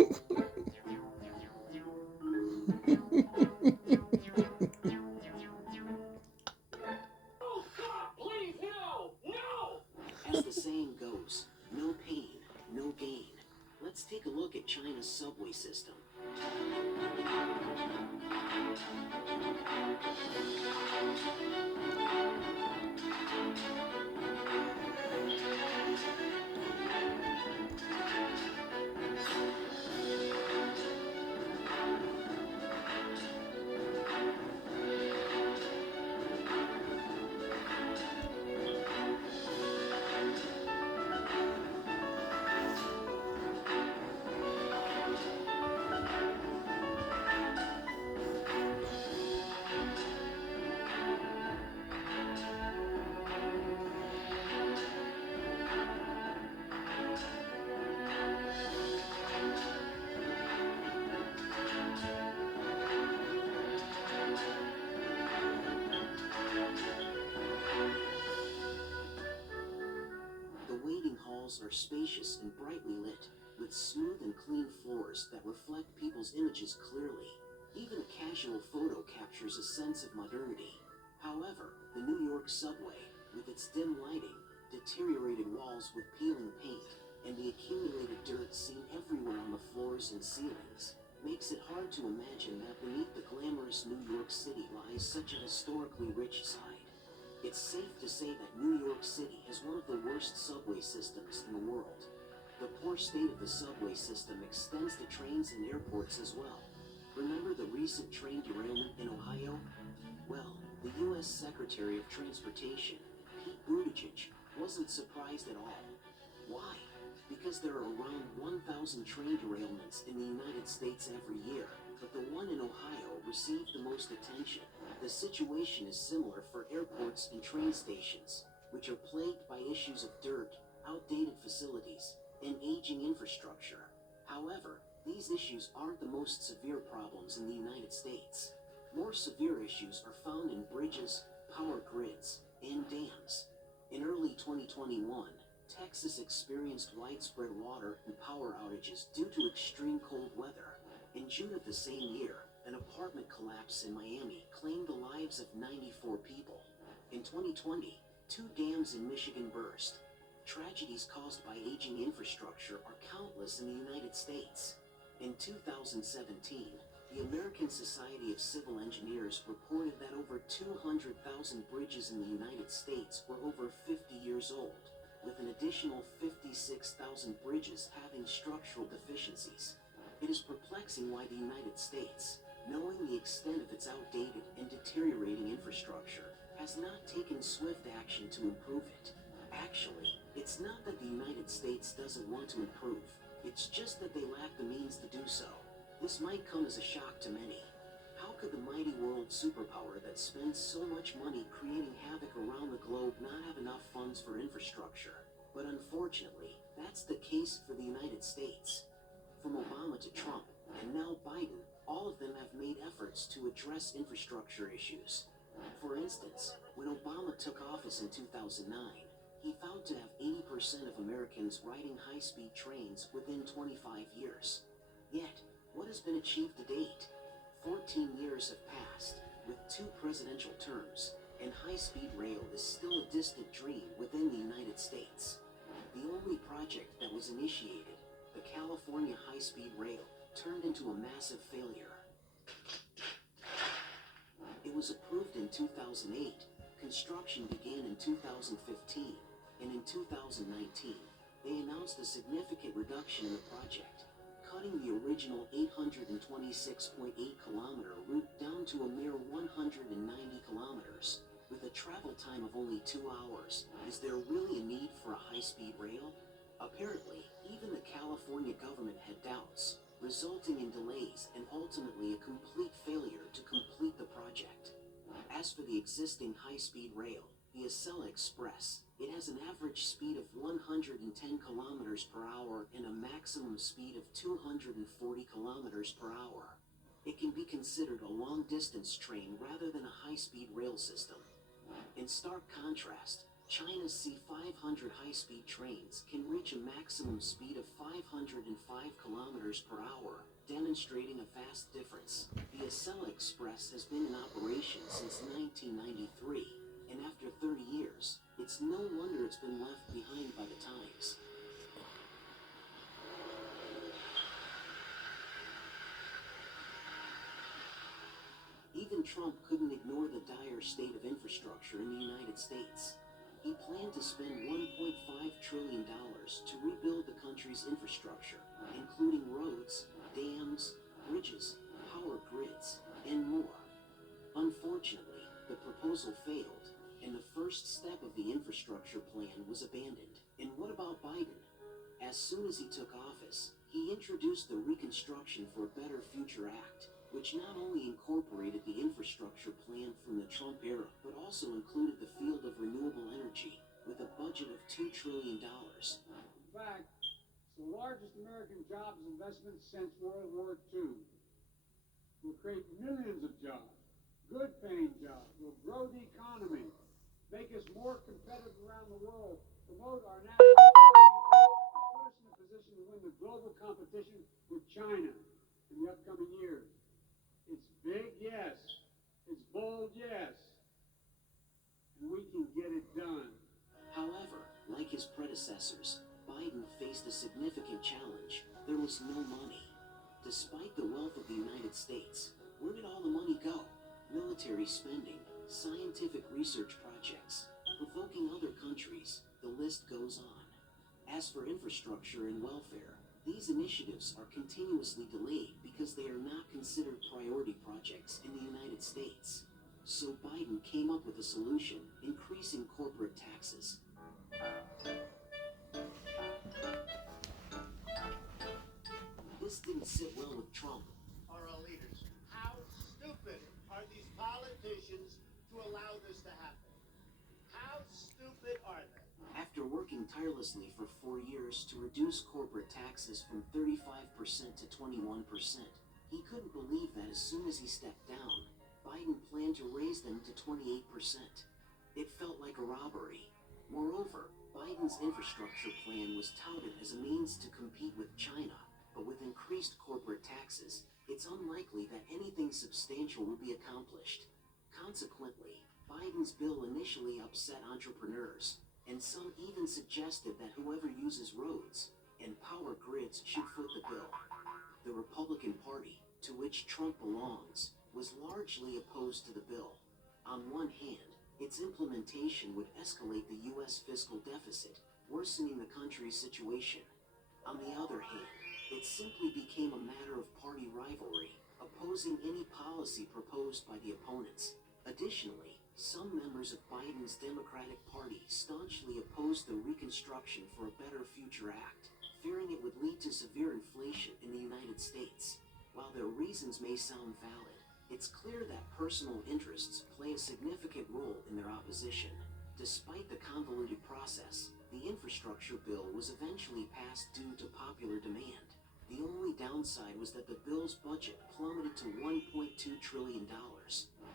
Oh God, please, no! No! As the saying goes, no pain, no gain. Let's take a look at China's subway system. The waiting halls are spacious and brightly lit, with smooth and clean floors that reflect people's images clearly. Even a casual photo captures a sense of modernity. However, the New York subway, with its dim lighting, deteriorated walls with peeling paint, and the accumulated dirt seen everywhere on the floors and ceilings, makes it hard to imagine that beneath the glamorous New York City lies such a historically rich side. It's safe to say that New York City has one of the worst subway systems in the world. The poor state of the subway system extends to trains and airports as well. Remember the recent train derailment in Ohio? Well, the U.S. Secretary of Transportation, Pete Buttigieg, wasn't surprised at all. Why? Because there are around 1,000 train derailments in the United States every year, but the one in Ohio received the most attention. The situation is similar for airports and train stations, which are plagued by issues of dirt, outdated facilities, and aging infrastructure. However, these issues aren't the most severe problems in the United States. More severe issues are found in bridges, power grids, and dams. In early 2021, Texas experienced widespread water and power outages due to extreme cold weather. In June of the same year, an apartment collapse in Miami claimed the lives of 94 people. In 2020, two dams in Michigan burst. Tragedies caused by aging infrastructure are countless in the United States. In 2017, the American Society of Civil Engineers reported that over 200,000 bridges in the United States were over 50 years old, with an additional 56,000 bridges having structural deficiencies. It is perplexing why the United States, knowing the extent of its outdated and deteriorating infrastructure, has not taken swift action to improve it. Actually, it's not that the United States doesn't want to improve, it's just that they lack the means to do so. This might come as a shock to many. How could the mighty world superpower that spends so much money creating havoc around the globe not have enough funds for infrastructure? But unfortunately, that's the case for the United States. From Obama to Trump, and now Biden, all of them have made efforts to address infrastructure issues. For instance, when Obama took office in 2009, he vowed to have 80% of Americans riding high-speed trains within 25 years. Yet, what has been achieved to date? 14 years have passed, with two presidential terms, and high-speed rail is still a distant dream within the United States. The only project that was initiated, the California High-Speed Rail, turned into a massive failure. It was approved in 2008, construction began in 2015, and in 2019, they announced a significant reduction in the project, cutting the original 826.8-kilometer route down to a mere 190 kilometers, with a travel time of only 2 hours. Is there really a need for a high-speed rail? Apparently, even the California government had doubts, resulting in delays and ultimately a complete failure to complete the project. As for the existing high-speed rail, the Acela Express, it has an average speed of 110 kilometers per hour and a maximum speed of 240 kilometers per hour. It can be considered a long-distance train rather than a high-speed rail system. In stark contrast, China's C-500 high-speed trains can reach a maximum speed of 505 kilometers per hour, demonstrating a vast difference. The Acela Express has been in operation since 1993, and after 30 years, it's no wonder it's been left behind by the times. Even Trump couldn't ignore the dire state of infrastructure in the United States. He planned to spend $1.5 trillion to rebuild the country's infrastructure, including roads, dams, bridges, power grids, and more. Unfortunately, the proposal failed, and the first step of the infrastructure plan was abandoned. And what about Biden? As soon as he took office, he introduced the Reconstruction for a Better Future Act, which not only incorporated the infrastructure plan from the Trump era, but also included the field of renewable energy, with a budget of $2 trillion. In fact, it's the largest American jobs investment since World War II. Will create millions of jobs, good paying jobs, will grow the economy, make us more competitive around the world, promote our national security, and put us in a position to win the global competition with China in the upcoming years. It's big, yes. It's bold, yes. And we can get it done. However, like his predecessors, Biden faced a significant challenge. There was no money. Despite the wealth of the United States, where did all the money go? Military spending, scientific research projects, provoking other countries, the list goes on. As for infrastructure and welfare, these initiatives are continuously delayed because they are not considered priority projects in the United States. So Biden came up with a solution, increasing corporate taxes. This didn't sit well with Trump. Are our leaders? How stupid are these politicians to allow this to happen? How stupid are they? After working tirelessly for 4 years to reduce corporate taxes from 35% to 21%, he couldn't believe that as soon as he stepped down, Biden planned to raise them to 28%. It felt like a robbery. Moreover, Biden's infrastructure plan was touted as a means to compete with China, but with increased corporate taxes, it's unlikely that anything substantial will be accomplished. Consequently, Biden's bill initially upset entrepreneurs, and some even suggested that whoever uses roads and power grids should foot the bill. The Republican Party, to which Trump belongs, was largely opposed to the bill. On one hand, its implementation would escalate the U.S. fiscal deficit, worsening the country's situation. On the other hand, it simply became a matter of party rivalry, opposing any policy proposed by the opponents. Additionally, some members of Biden's Democratic Party staunchly opposed the Reconstruction for a Better Future Act, fearing it would lead to severe inflation in the United States. While their reasons may sound valid, it's clear that personal interests play a significant role in their opposition. Despite the convoluted process, the infrastructure bill was eventually passed due to popular demand. The only downside was that the bill's budget plummeted to $1.2 trillion.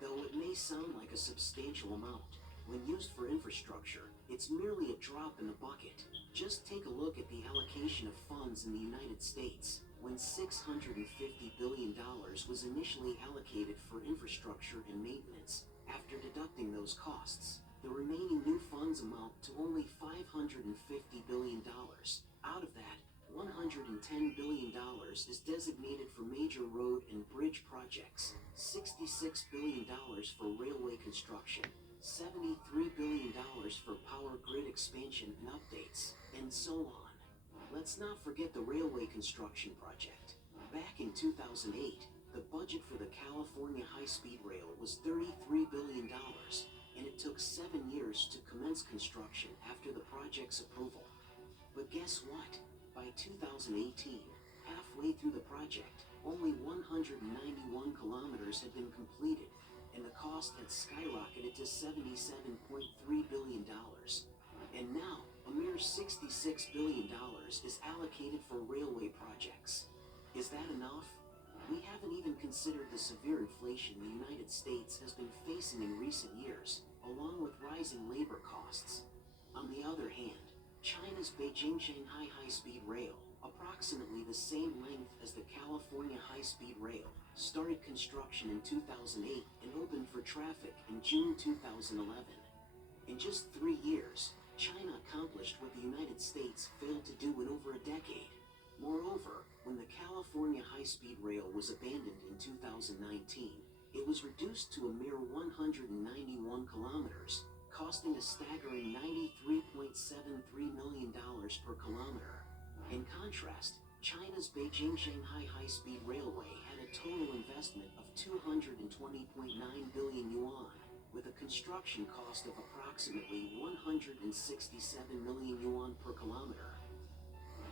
Though it may sound like a substantial amount, when used for infrastructure, it's merely a drop in the bucket. Just take a look at the allocation of funds in the United States. When $650 billion was initially allocated for infrastructure and maintenance, after deducting those costs, the remaining new funds amount to only $550 billion. Out of that, $110 billion is designated for major road and bridge projects, $66 billion for railway construction, $73 billion for power grid expansion and updates, and so on. Let's not forget the railway construction project. Back in 2008, the budget for the California high-speed rail was $33 billion, and it took 7 years to commence construction after the project's approval. But guess what? By 2018, halfway through the project, only 191 kilometers had been completed, and the cost had skyrocketed to $77.3 billion. And now, a mere $66 billion is allocated for railway projects. Is that enough? We haven't even considered the severe inflation the United States has been facing in recent years, along with rising labor costs. On the other hand, China's Beijing-Shanghai high-speed rail, approximately the same length as the California high-speed rail, started construction in 2008 and opened for traffic in June 2011. In just 3 years, China accomplished what the United States failed to do in over a decade. Moreover, when the California high-speed rail was abandoned in 2019, it was reduced to a mere 191 kilometers, costing a staggering $93.73 million per kilometer. In contrast, China's Beijing-Shanghai high-speed railway had a total investment of 220.9 billion yuan, with a construction cost of approximately 167 million yuan per kilometer.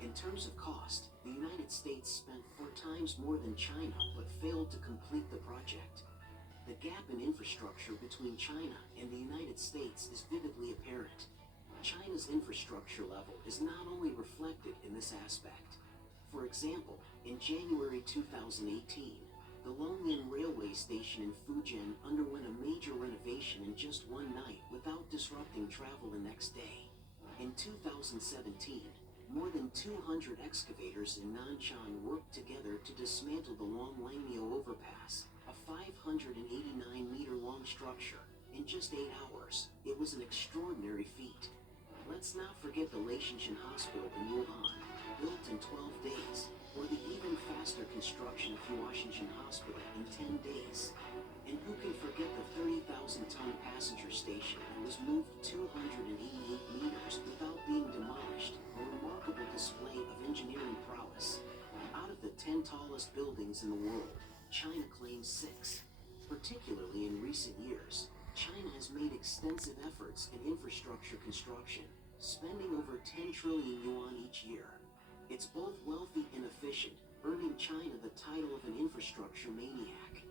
In terms of cost, the United States spent 4 times more than China but failed to complete the project. The gap in infrastructure between China and the United States is vividly apparent. China's infrastructure level is not only reflected in this aspect. For example, in January 2018, the Longyan Railway Station in Fujian underwent a major renovation in just one night without disrupting travel the next day. In 2017, more than 200 excavators in Nanshan worked together to dismantle the Longlangmyo overpass, a 589-meter-long structure, in just 8 hours. It was an extraordinary feat. Let's not forget the Leishanshan Hospital in Wuhan, built in 12 days, or the even faster construction of Huashanshan Hospital in 10 days. And who can forget the 30,000-ton passenger station that was moved 288 meters without being demolished, a remarkable display of engineering prowess. Out of the 10 tallest buildings in the world, China claims 6. Particularly in recent years, China has made extensive efforts in infrastructure construction, spending over 10 trillion yuan each year. It's both wealthy and efficient, earning China the title of an infrastructure maniac.